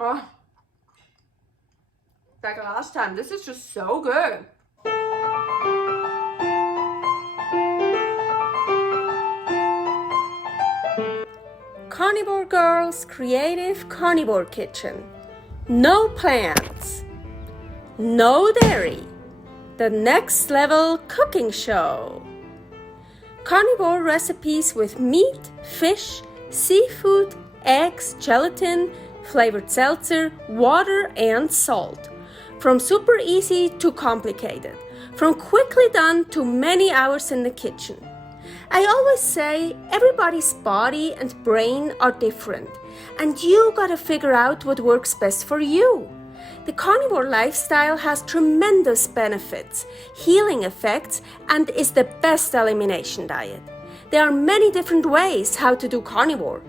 Oh, like last time. This is just so good. Carnivore Girl's Creative Carnivore Kitchen. No plants, no dairy. The next level cooking show. Carnivore recipes with meat, fish, seafood, eggs, gelatin, flavored seltzer, water, and salt. From super easy to complicated. From quickly done to many hours in the kitchen. I always say everybody's body and brain are different, and you gotta figure out what works best for you. The carnivore lifestyle has tremendous benefits, healing effects, and is the best elimination diet. There are many different ways how to do carnivore.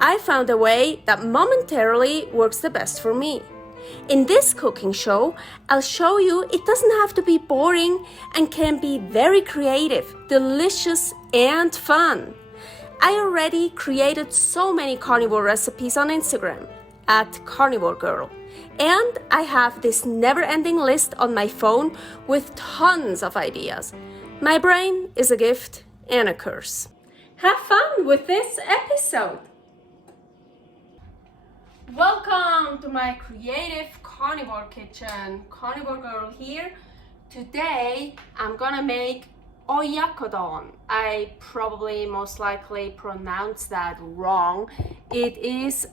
I found a way that momentarily works the best for me. In this cooking show, I'll show you it doesn't have to be boring and can be very creative, delicious, and fun. I already created so many carnivore recipes on Instagram at karnivorgirl. And I have this never-ending list on my phone with tons of ideas. My brain is a gift and a curse. Have fun with this episode. Welcome to my creative carnivore kitchen. Carnivore Girl here. Today I'm gonna make Oyakodon. I probably most likely pronounced that wrong. It is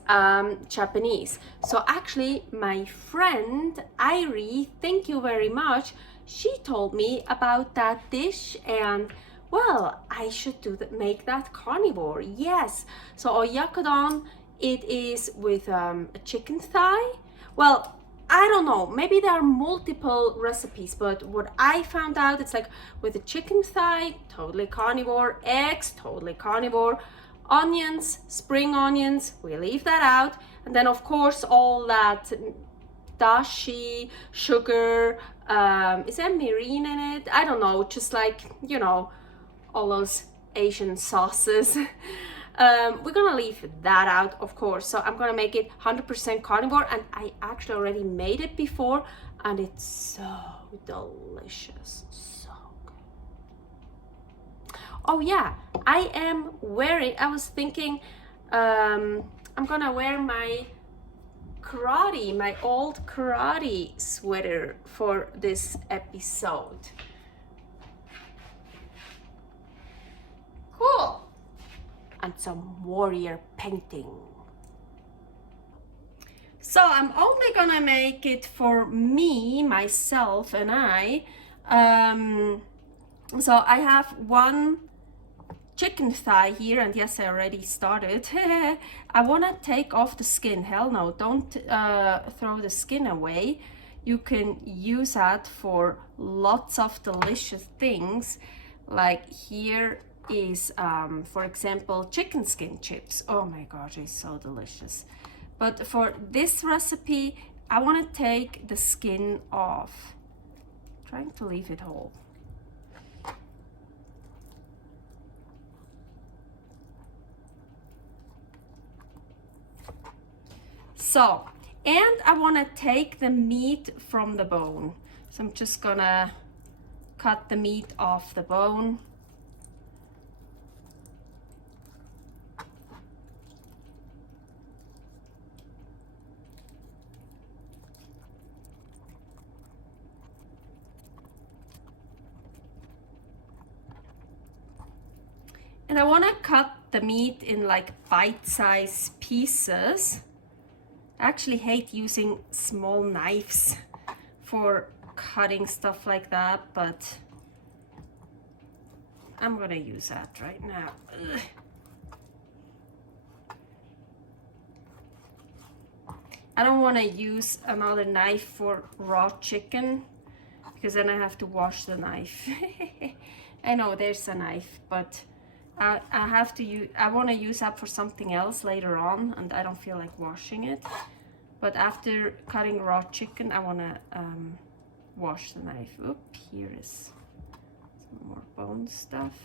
Japanese. So actually my friend Irie, thank you very much, she told me about that dish and well, I should make that carnivore. Yes. So Oyakodon, it is with a chicken thigh. Well, I don't know, maybe there are multiple recipes, but what I found out, it's like with a chicken thigh, totally carnivore, eggs, totally carnivore, onions, spring onions, we leave that out, and then of course all that dashi, sugar, is there mirin in it? I don't know, just like, you know, all those Asian sauces. We're gonna leave that out, of course. So I'm gonna make it 100% carnivore, and I actually already made it before, and it's so delicious, so good. Oh yeah, I was thinking, I'm gonna wear my old karate sweater for this episode. Cool. And some warrior painting. So I'm only gonna make it for me, myself, and I. So I have one chicken thigh here, and yes, I already started. I wanna take off the skin. Hell no, don't throw the skin away. You can use that for lots of delicious things, like here is for example chicken skin chips. Oh my gosh, it's so delicious. But for this recipe I want to take the skin off, trying to leave it whole. So, and I want to take the meat from the bone, so I'm just gonna cut the meat off the bone. And I want to cut the meat in like bite-sized pieces. I actually hate using small knives for cutting stuff like that, but I'm gonna use that right now. Ugh. I don't want to use another knife for raw chicken because then I have to wash the knife. I know there's a knife, but I have to use, I want to use that for something else later on, and I don't feel like washing it. But after cutting raw chicken, I want to wash the knife. Oop, here is some more bone stuff.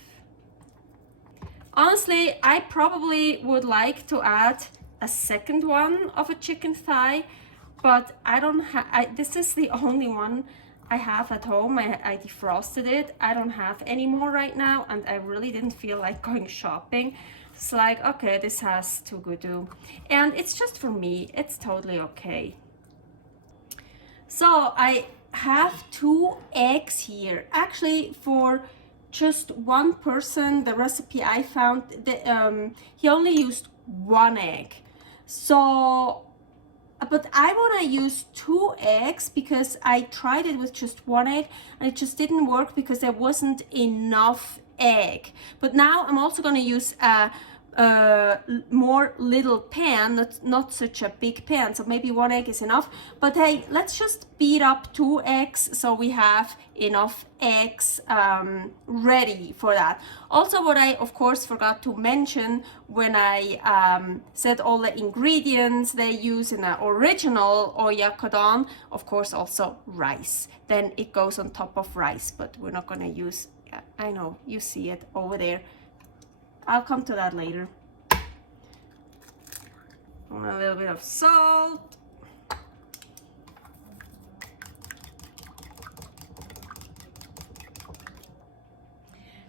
Honestly, I probably would like to add a second one of a chicken thigh, but I don't have, this is the only one I have at home. I defrosted it. I don't have any more right now, and I really didn't feel like going shopping. It's like, okay, this has to go do. And it's just for me. It's totally okay. So I have 2 eggs here. Actually, for just one person, the recipe I found, he only used 1 egg. So, but I want to use 2 eggs because I tried it with just 1 egg and it just didn't work because there wasn't enough egg. But now I'm also going to use a more little pan, not such a big pan, so maybe 1 egg is enough. But hey, let's just beat up 2 eggs so we have enough eggs ready for that. Also, what I of course forgot to mention when I said all the ingredients they use in the original oyakodon, of course also rice. Then it goes on top of rice, but we're not going to use, I know you see it over there. I'll come to that later. A little bit of salt.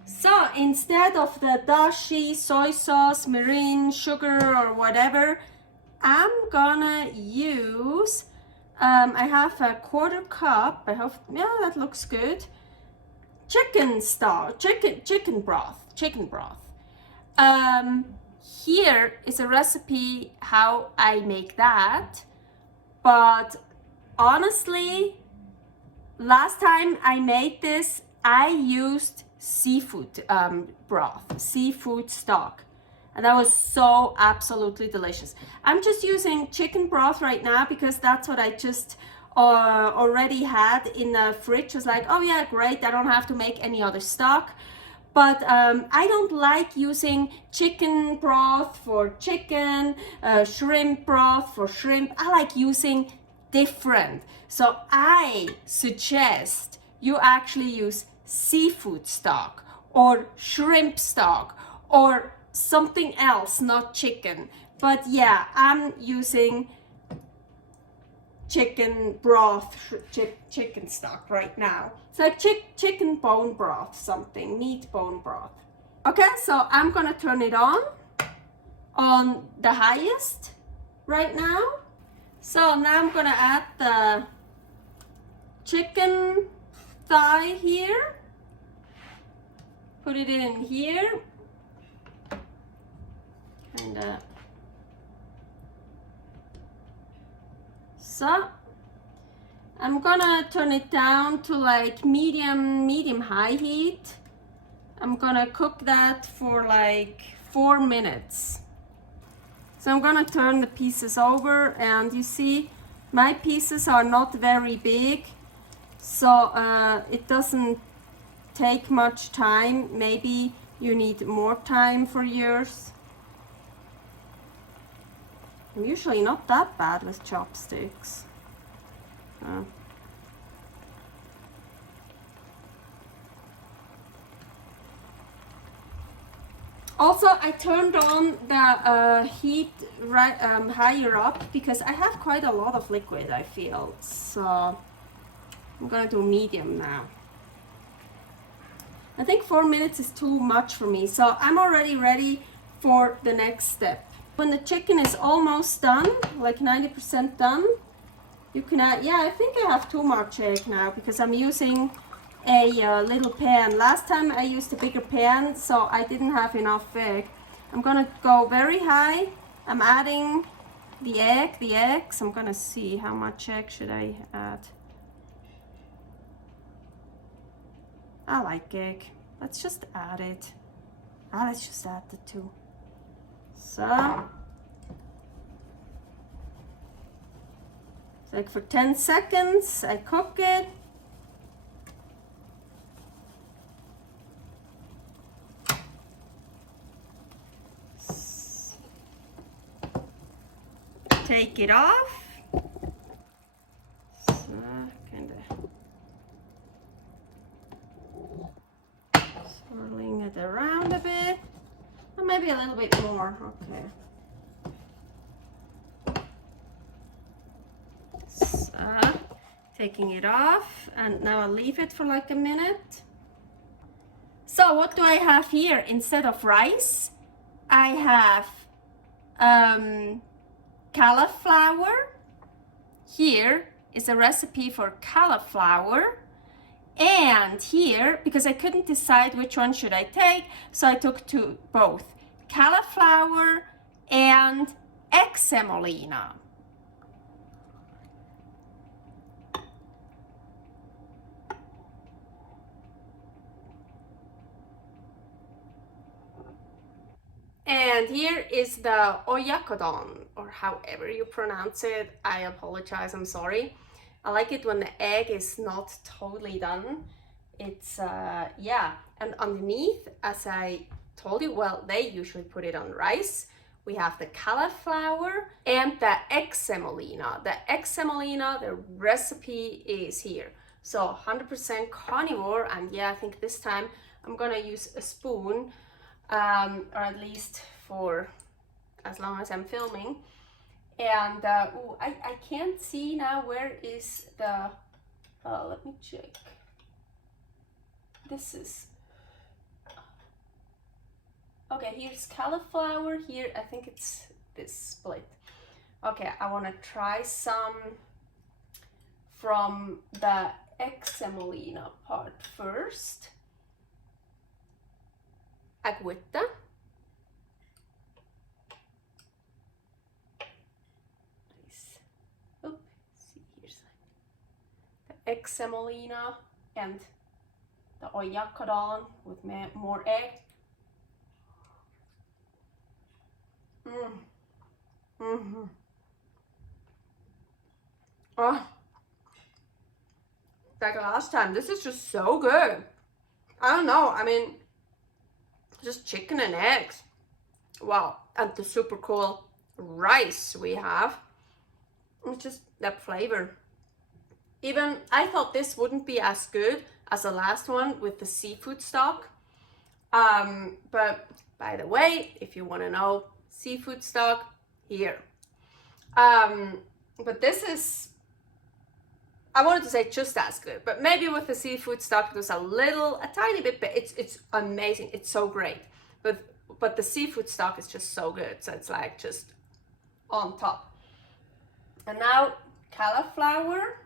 So instead of the dashi, soy sauce, mirin, sugar, or whatever, I'm gonna use, I have a 1/4 cup, I hope, yeah, that looks good. Chicken broth. Here is a recipe how I make that, but honestly, last time I made this, I used seafood broth, seafood stock, and that was so absolutely delicious. I'm just using chicken broth right now because that's what I just already had in the fridge. I was like, oh yeah, great, I don't have to make any other stock. But I don't like using chicken broth for chicken, shrimp broth for shrimp. I like using different. So I suggest you actually use seafood stock or shrimp stock or something else, not chicken. But yeah, I'm using chicken broth, chicken stock right now. It's like chicken bone broth, something, meat bone broth. Okay, so I'm gonna turn it on the highest right now. So now I'm gonna add the chicken thigh here. Put it in here. Kinda. So I'm gonna turn it down to like medium high heat. I'm gonna cook that for like 4 minutes. So I'm gonna turn the pieces over, and you see my pieces are not very big, so it doesn't take much time. Maybe you need more time for yours. I'm usually not that bad with chopsticks. Also, I turned on the heat right, higher up because I have quite a lot of liquid, I feel. So I'm gonna do medium now. I think 4 minutes is too much for me, so I'm already ready for the next step. When the chicken is almost done, like 90% done, you can add, yeah, I think I have too much egg now because I'm using a little pan. Last time I used a bigger pan, so I didn't have enough egg. I'm gonna go very high. I'm adding the eggs. I'm gonna see how much egg should I add. I like egg. Let's just add it. Let's just add the 2. So, it's like for 10 seconds, I cook it. Take it off. So, kinda swirling it around a bit. maybe a little bit more. Okay. So, taking it off, and now I'll leave it for like a minute. So what do I have here? Instead of rice, I have cauliflower. Here is a recipe for cauliflower. And here, because I couldn't decide which one should I take, so I took both cauliflower and egg semolina. And here is the Oyakodon, or however you pronounce it. I apologize, I'm sorry. I like it when the egg is not totally done. It's, yeah, and underneath, as I told you, well, they usually put it on rice. We have the cauliflower and the egg semolina. The egg semolina, the recipe is here. So 100% carnivore, and yeah, I think this time I'm gonna use a spoon, or at least for as long as I'm filming. And ooh, I can't see now where is the, let me check. This is, okay, here's cauliflower, here I think it's this split. Okay, I want to try some from the egg semolina part first. Agüita. Nice. Oop, see, here's the egg semolina and the Oyakodon with more egg. Oh, like last time, this is just so good. I don't know, I mean, just chicken and eggs. Wow, and the super cool rice we have. It's just that flavor. Even I thought this wouldn't be as good as the last one with the seafood stock. But by the way, if you want to know seafood stock, here. But this is, I wanted to say just as good, but maybe with the seafood stock it was a tiny bit, but it's amazing. It's so great. But the seafood stock is just so good. So it's like just on top. And now cauliflower.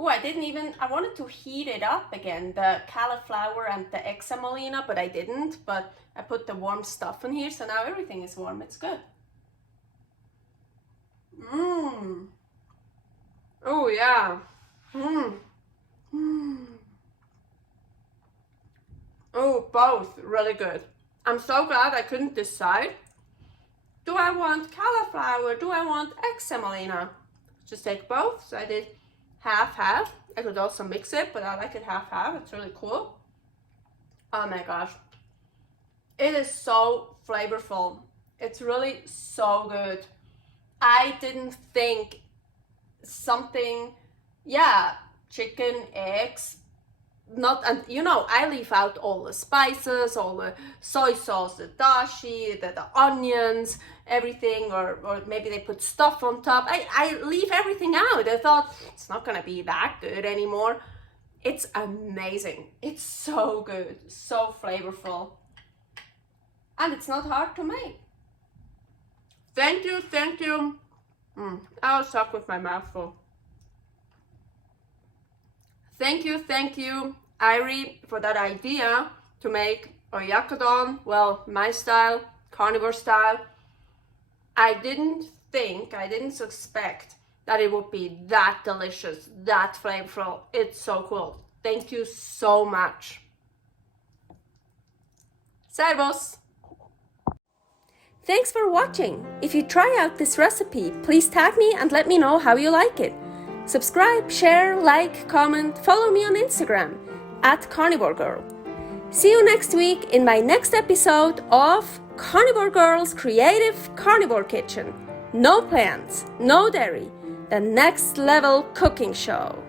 Oh, I wanted to heat it up again, the cauliflower and the egg semolina, but I didn't. But I put the warm stuff in here, so now everything is warm. It's good. Oh yeah. Oh, both really good. I'm so glad I couldn't decide. Do I want cauliflower? Do I want egg semolina? Just take both. So I did half-half. I could also mix it, but I like it half-half. It's really cool. Oh my gosh. It is so flavorful. It's really so good. I didn't think something, yeah, chicken, eggs, not, and you know, I leave out all the spices, all the soy sauce, the dashi, the onions, everything, or maybe they put stuff on top. I leave everything out. I thought it's not gonna be that good anymore. It's amazing. It's so good, so flavorful, and it's not hard to make. Thank you, thank you. I was stuck with my mouth full. Thank you, Irie, for that idea to make oyakodon, well, my style, carnivore style. I didn't suspect that it would be that delicious, that flavorful. It's so cool. Thank you so much. Servus! Thanks for watching. If you try out this recipe, please tag me and let me know how you like it. Subscribe, share, like, comment, follow me on Instagram @karnivorgirl. See you next week in my next episode of Carnivore Girl's Creative Carnivore Kitchen. No plants, no dairy, the next level cooking show.